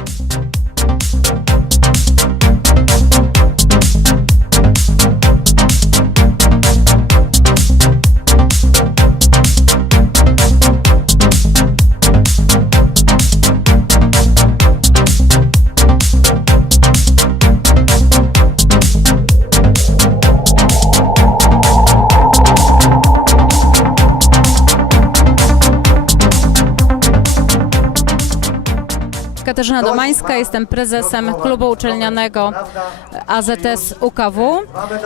you Katarzyna Domańska, jestem prezesem klubu uczelnianego AZS UKW.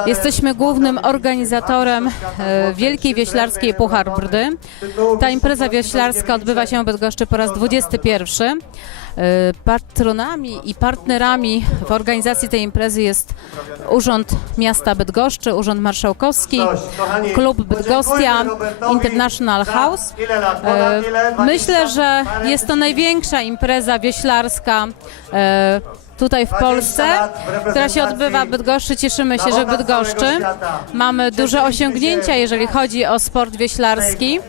Jesteśmy głównym organizatorem e, Wielkiej Wioślarskiej Puchar Brdy. Ta impreza wioślarska odbywa się w Bydgoszczy po raz 21. E, Patronami i partnerami w organizacji tej imprezy jest Urząd Miasta Bydgoszczy, Urząd Marszałkowski, Klub Bydgostia, International House. E, Myślę, że jest to największa impreza wioślarska e, tutaj w Polsce, która się odbywa w Bydgoszczy. Cieszymy się, że w Bydgoszczy mamy duże osiągnięcia, jeżeli chodzi o sport wioślarski,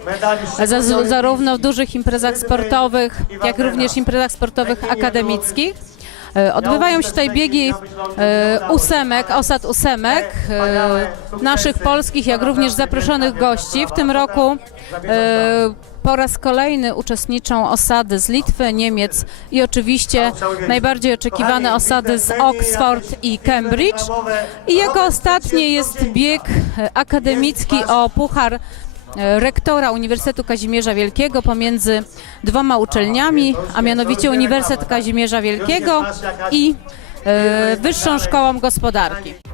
za, zarówno w dużych imprezach sportowych, jak również imprezach sportowych akademickich. E, Odbywają się tutaj biegi e, ósemek, osad ósemek, e, naszych polskich, jak również zaproszonych gości. W tym roku po raz kolejny uczestniczą osady z Litwy, Niemiec i oczywiście najbardziej oczekiwane osady z Oxford i Cambridge. I jako ostatnie jest bieg akademicki o puchar rektora Uniwersytetu Kazimierza Wielkiego pomiędzy dwoma uczelniami, a mianowicie Uniwersytet Kazimierza Wielkiego i e, Wyższą Szkołą Gospodarki.